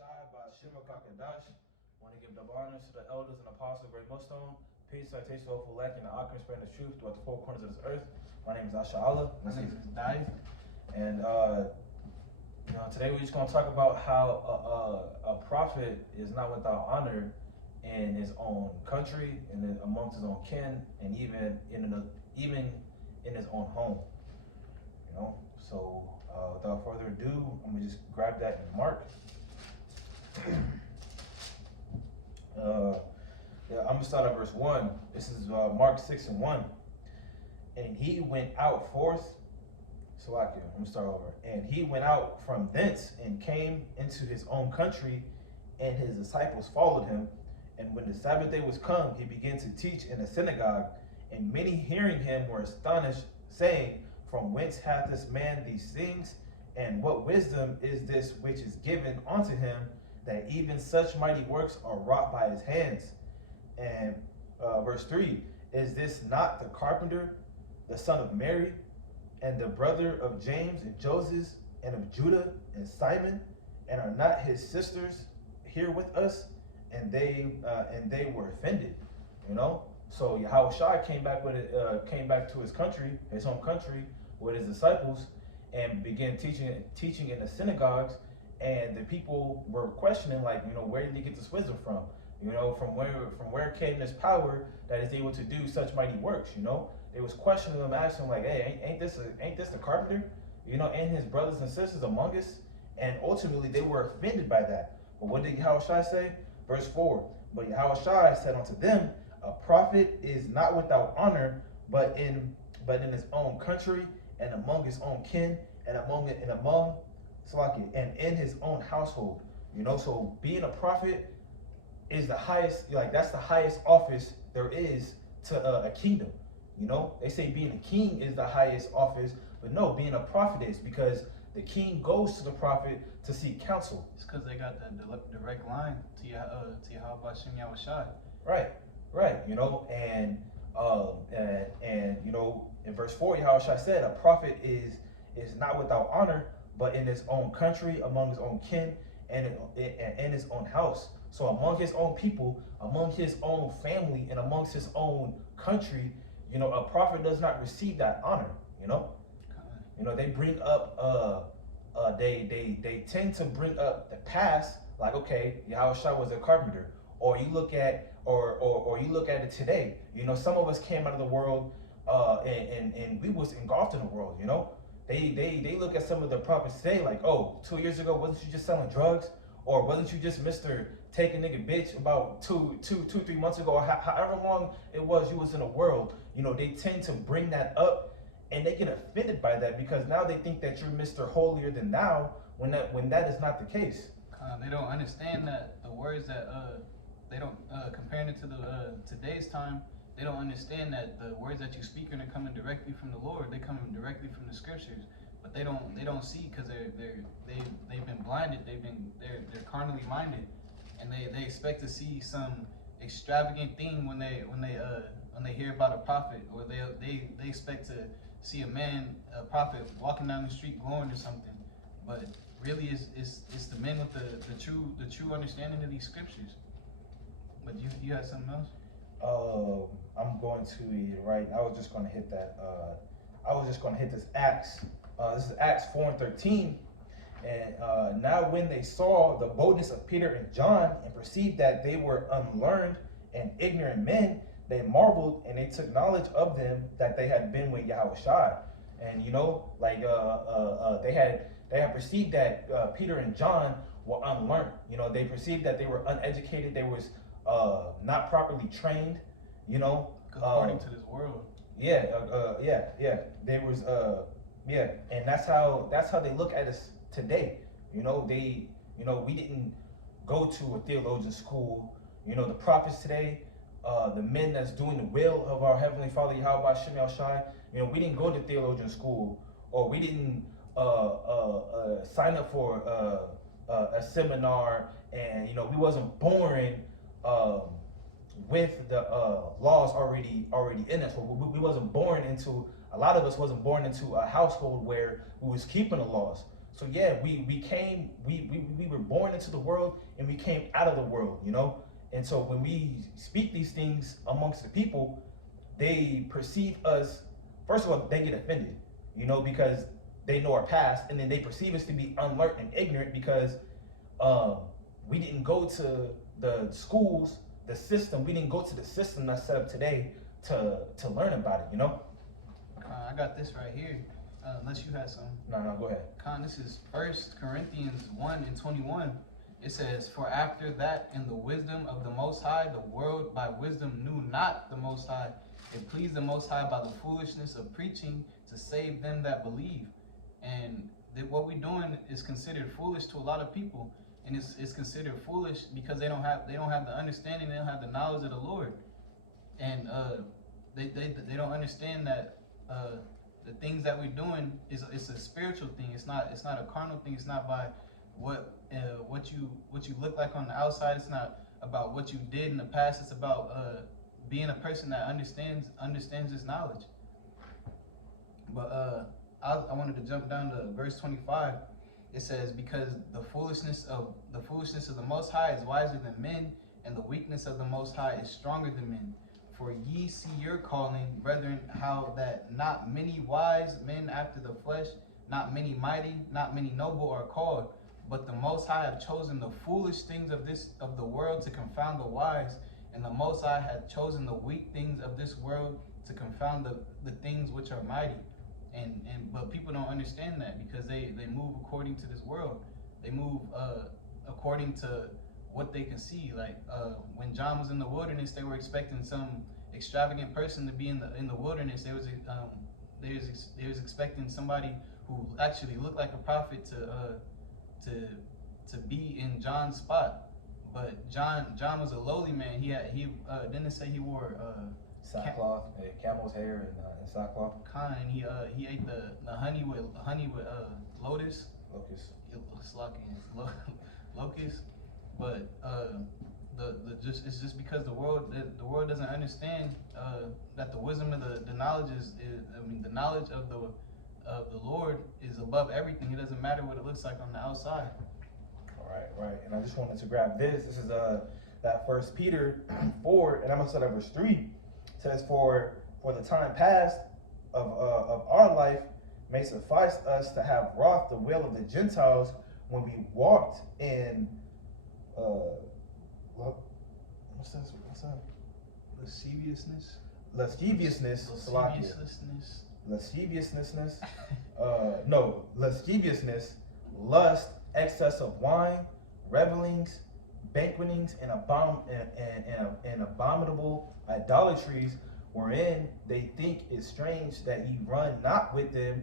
Shai by Shima Kakadash. Want to give double honors to the elders and apostles of Great Millstone. Peace, citation, hopeful lacking the alchemy spreading the truth throughout the four corners of this earth. My name is Asha Allah. My name is Dai. And today we're just going to talk about how a prophet is not without honor in his own country, and amongst his own kin, and even in his own home. So without further ado, I'm gonna just grab that in Mark. I'm gonna start at verse 1. This is Mark 6:1. And he went out forth. Salakia, let me start over. And he went out from thence and came into his own country, and his disciples followed him. And when the Sabbath day was come, he began to teach in the synagogue. And many hearing him were astonished, saying, From whence hath this man these things? And what wisdom is this which is given unto him, that even such mighty works are wrought by his hands? And verse 3, is this not the carpenter, the son of Mary, and the brother of James and Joseph, and of Judah and Simon? And are not his sisters here with us? And they were offended, So Yahushua came back to his country, his home country, with his disciples, and began teaching in the synagogues. And the people were questioning, where did he get this wisdom from? From where came this power that is able to do such mighty works? They was questioning him, asking him, hey, ain't this the carpenter? And his brothers and sisters among us? And ultimately they were offended by that. But what did Yahushua say? Verse 4, but Yahushua said unto them, a prophet is not without honor, but in his own country, and among his own kin, and in his own household. So being a prophet is the highest, that's the highest office there is to a kingdom. They say being a king is the highest office, but no, being a prophet is, because the king goes to the prophet to seek counsel. It's because they got that direct line to Yahweh Shem Yahushai. Right. In verse 4, Yahushua said, a prophet is not without honor, but in his own country, among his own kin, and in his own house. So among his own people, among his own family, and amongst his own country, a prophet does not receive that honor. They bring up they tend to bring up the past, Yahushua was a carpenter, or you look at it today. Some of us came out of the world and we was engulfed in the world. They look at some of the prophets today 2 years ago, wasn't you just selling drugs? Or wasn't you just Mr. Take a nigga bitch about 3 months ago, or however long it was you was in the world? They tend to bring that up, and they get offended by that, because now they think that you're Mr. Holier than thou, when that is not the case. They don't understand that the words that they don't comparing it to the today's time. They don't understand that the words that you speak are coming directly from the Lord. They coming directly from the scriptures, but they don't see, because they've been blinded. They're carnally minded, and they expect to see some extravagant thing when they hear about a prophet, or they expect to see a prophet walking down the street glowing or something. But really, it's the men with the true understanding of these scriptures. But you had something else? I'm going to read it right. I was just going to hit that. I was just going to hit this Acts. This is Acts 4:13. And now when they saw the boldness of Peter and John, and perceived that they were unlearned and ignorant men, they marveled, and they took knowledge of them that they had been with Yahushua. And they had perceived that Peter and John were unlearned. They perceived that they were uneducated. They was not properly trained. According to this world. They was and that's how they look at us today. We didn't go to a theologian school. The prophets today, the men that's doing the will of our Heavenly Father Yahweh Shem Yahushai, we didn't go to theologian school, or we didn't sign up for a seminar, and we wasn't born with the laws already in us. We wasn't born into, a lot of us wasn't born into a household where we was keeping the laws. So yeah, we were born into the world and we came out of the world, you know. And so when we speak these things amongst the people, they perceive us. First of all, they get offended, you know, because they know our past, and then they perceive us to be unlearned and ignorant because um, we didn't go to the schools, the system. We didn't go to the system that's set up today to learn about it, you know. I got this right here. Unless you had some. No, go ahead. This is 1 Corinthians 1:21. It says, "For after that, in the wisdom of the Most High, the world by wisdom knew not the Most High. It pleased the Most High by the foolishness of preaching to save them that believe." And what we're doing is considered foolish to a lot of people, and it's considered foolish because they don't have the understanding, they don't have the knowledge of the Lord, and they don't understand that the things that we're doing it's a spiritual thing. It's not a carnal thing. It's not by what you look like on the outside. It's not about what you did in the past. It's about being a person that understands this knowledge. But I wanted to jump down to verse 25. It says, "Because the foolishness of the Most High is wiser than men, and the weakness of the Most High is stronger than men. For ye see your calling, brethren, how that not many wise men after the flesh, not many mighty, not many noble are called. But the Most High have chosen the foolish things of the world to confound the wise, and the Most High hath chosen the weak things of this world to confound the things which are mighty." But people don't understand that because they move according to this world. They move according to what they can see. Like when John was in the wilderness, they were expecting some extravagant person to be in the wilderness. They was expecting somebody who actually looked like a prophet to be in John's spot. But John was a lowly man. He didn't it say he wore Sackcloth, camel's hair, and sackcloth. He ate the honey with lotus. Locust. Locust. But it's just because the world doesn't understand that the wisdom of the knowledge the knowledge of the Lord is above everything. It doesn't matter what it looks like on the outside. Right. And I just wanted to grab this. This is that 1 Peter 4, and I'm gonna start at verse 3. It says, For the time past of our life may suffice us to have wrought the will of the Gentiles when we walked in what's that? Lasciviousness. Lasciviousness, lust, excess of wine, revelings, banquetings, and abominable idolatries, wherein they think it strange that ye run not with them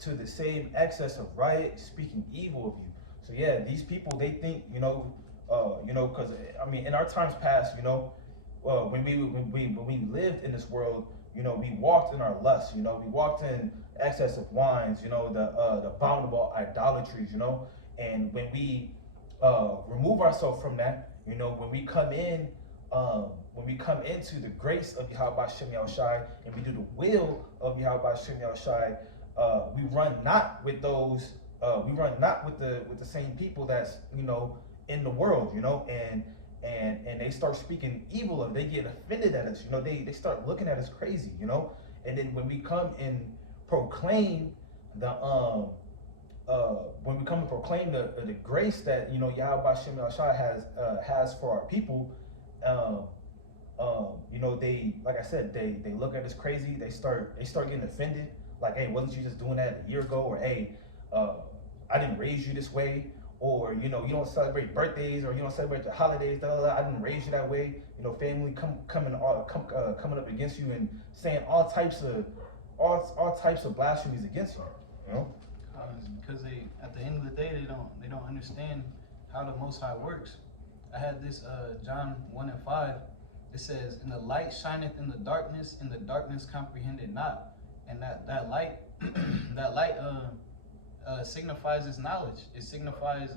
to the same excess of riot, speaking evil of you. So yeah, these people, they think, because I mean, in our times past, when we lived in this world, we walked in our lusts, we walked in excess of wines, the abominable idolatries, and when we remove ourselves from that, when we come into the grace of Yahweh Shem Yahushai and we do the will of Yahweh Shem Yahushai, we run not with those. We run not with the same people that's in the world, and they start speaking evil of. They get offended at us, They start looking at us crazy, And then when we come and proclaim the grace that Yahweh Shem Yahushai has for our people, they, like I said, they look at us crazy. They start getting offended. Like, hey, wasn't you just doing that a year ago? Or hey, I didn't raise you this way. Or you don't celebrate birthdays, or you don't celebrate the holidays. I didn't raise you that way. Family coming up against you and saying all types of blasphemies against you. Because at the end of the day, they don't understand how the Most High works. I had this John 1:5. It says, "And the light shineth in the darkness, and the darkness comprehended not." And that light, signifies His knowledge. It signifies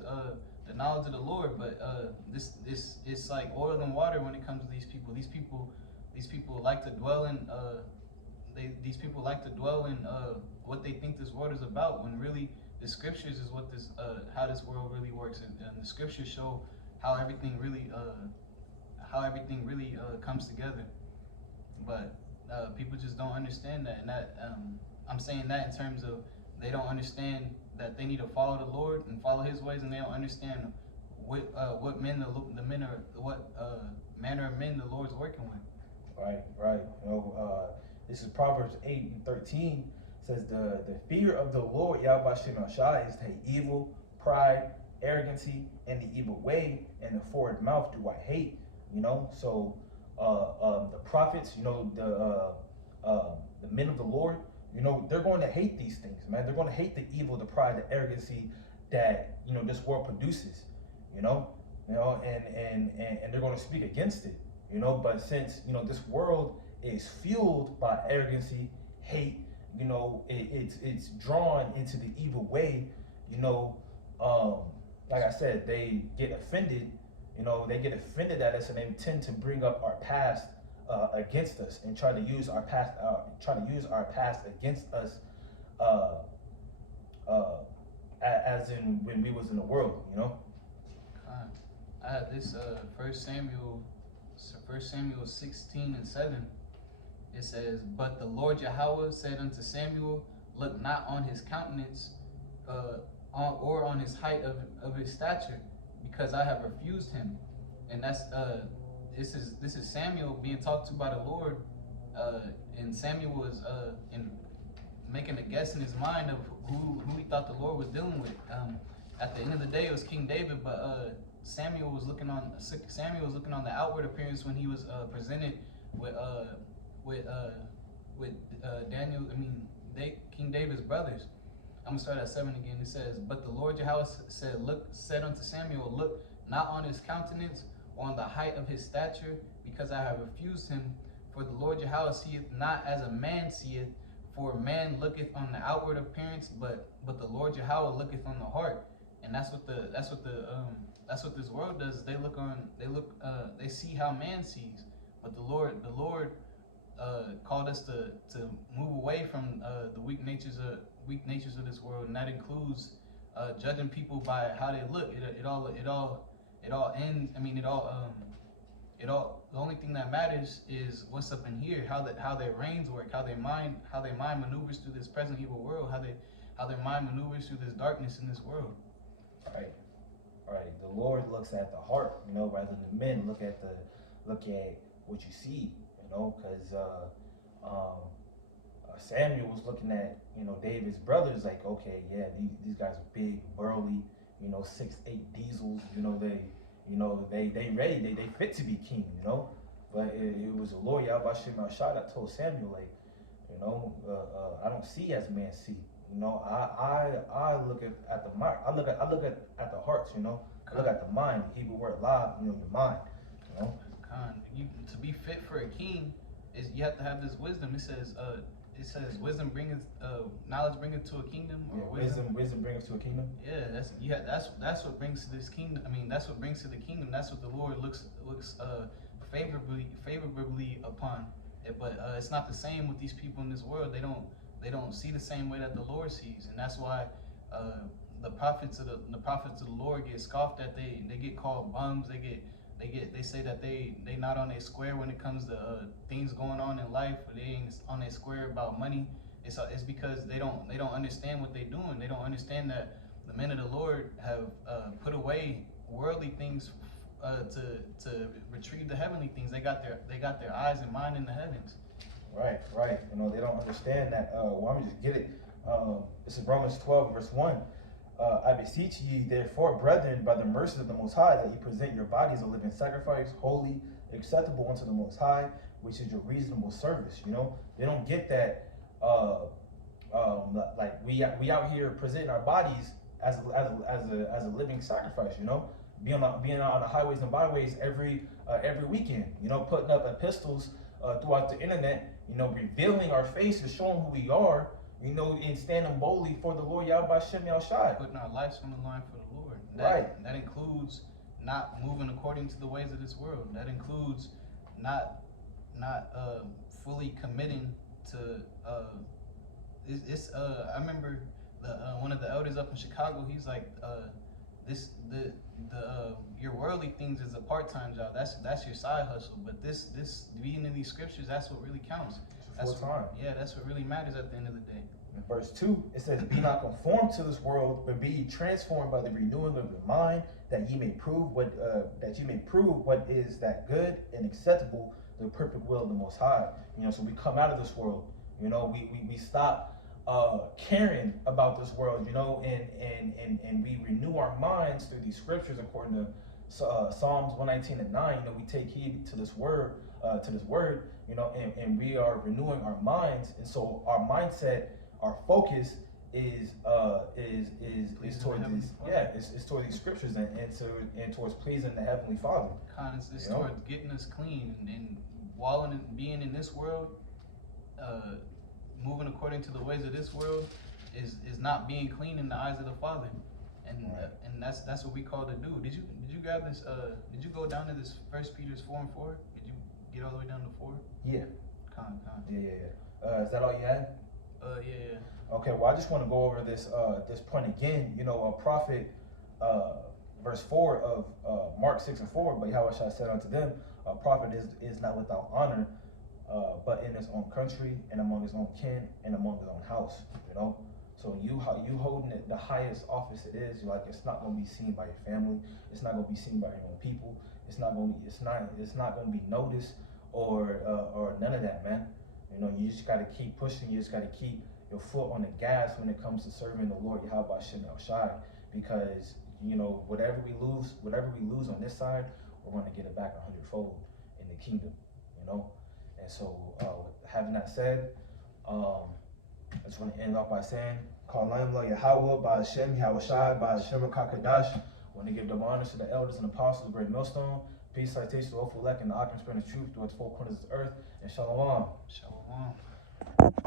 the knowledge of the Lord. But this it's like oil and water when it comes to these people. These people like to dwell in what they think this world is about. When really The scriptures is what this how this world really works, and the scriptures show how everything really comes together. But people just don't understand that, and that I'm saying that in terms of they don't understand that they need to follow the Lord and follow His ways, and they don't understand what men the men are what manner of men the Lord's working with. Right. This is Proverbs 8:13. Says the fear of the Lord Yahweh Shem Shai is to hate evil, pride, arrogancy, and the evil way, and the forward mouth do I hate. So the prophets, the men of the Lord, they're going to hate these things, man. They're going to hate the evil, the pride, the arrogancy that this world produces, and they're going to speak against it, But since this world is fueled by arrogancy, hate, it's drawn into the evil way, like I said, they get offended. At us, and they tend to bring up our past against us and try to use our past against us, as in when we was in the world, I have this 1 Samuel 16:7. It says, "But the Lord Yahweh said unto Samuel, Look not on his countenance, or on his height of his stature, because I have refused him." And that's this is Samuel being talked to by the Lord, and Samuel was making a guess in his mind of who he thought the Lord was dealing with. At the end of the day, it was King David, but Samuel was looking on the outward appearance when he was presented with Daniel. King David's brothers. I'm gonna start at 7 again. It says, "But the Lord Yahweh said unto Samuel, Look not on his countenance or on the height of his stature, because I have refused him. For the Lord Yahweh seeth not as a man seeth, for man looketh on the outward appearance, but the Lord Yahweh looketh on the heart." And that's what this world does. They see how man sees, but the Lord called us to move away from the weak natures of this world, and that includes judging people by how they look. The only thing that matters is what's up in here, how their brains work, how their mind maneuvers through this present evil world, how their mind maneuvers through this darkness in this world. Right. The Lord looks at the heart, rather than men look at what you see, because Samuel was looking at David's brothers like, okay, yeah, these guys are big, burly, 6'8" diesels, they ready, they fit to be king, but it was the Lord Yahweh Shem Shai that told Samuel, like, I don't see as man see. I look at the mind. I look at the hearts. I look at the mind. The Hebrew word "lav," your mind. To be fit for a king is you have to have this wisdom. It says wisdom bringeth knowledge bringeth to a kingdom. Or wisdom bringeth to a kingdom. Yeah, that's what brings to this kingdom. That's what brings to the kingdom. That's what the Lord looks favorably upon. But it's not the same with these people in this world. They don't see the same way that the Lord sees, and that's why the prophets of the Lord get scoffed at. They get called bums. They say that they not on a square when it comes to things going on in life. Or they ain't on a square about money. It's because they don't understand what they're doing. They don't understand that the men of the Lord have put away worldly things to retrieve the heavenly things. They got their eyes and mind in the heavens. Right. They don't understand that. Let me just get it. This is Romans 12, verse 1. I beseech ye, therefore, brethren, by the mercies of the Most High, that ye present your bodies a living sacrifice, holy, acceptable unto the Most High, which is your reasonable service. They don't get that. Like we out here presenting our bodies as a living sacrifice. Being on the highways and byways every weekend. Putting up epistles throughout the internet. Revealing our faces, showing who we are. And standing boldly for the Lord Yahweh Shem Shai. Putting our lives on the line for the Lord. That includes not moving according to the ways of this world. That includes not fully committing to. I remember one of the elders up in Chicago, he's like, your worldly things is a part-time job. That's your side hustle. But this reading in these scriptures, that's what really counts. It's full time. Yeah, that's what really matters at the end of the day. In verse 2, it says, "Be not conformed to this world, but be ye transformed by the renewing of your mind, that ye may prove what is that good and acceptable, the perfect will of the Most High." So we come out of this world. We stop caring about this world. And we renew our minds through these scriptures, according to Psalms 119:9. We take heed to this word, and we are renewing our minds, and so our mindset, our focus is toward these, it's toward these scriptures and towards pleasing the Heavenly Father. It's towards getting us clean and walling and being in this world, moving according to the ways of this world is not being clean in the eyes of the Father, and that's what we call to do. Did you grab this? Did you go down to this 1 Peter 4:4? Did you get all the way down to 4? Yeah. Yeah. Is that all you had? Yeah. Okay, well, I just want to go over this point again. A prophet, verse 4 of Mark 6:4, but Yahweh Shai said unto them, a prophet is not without honor, but in his own country and among his own kin and among his own house. So you holding the highest office it is, it's not going to be seen by your family. It's not going to be seen by your own people. It's not going to be noticed or none of that, man. You just got to keep pushing. You just got to keep your foot on the gas when it comes to serving the Lord Yahweh Shem El Shai, because whatever we lose on this side, we're going to get it back 100-fold in the kingdom. And so having that said, I just want to end off by saying, Call Yahweh by Hashem Yahweh Shai by Hashem Kakadash. I want to give the honors to the elders and apostles of Great Millstone. Peace, citation, to Ophalek, and the Occupant of truth through its four corners of the earth. And Shalom. Shalom.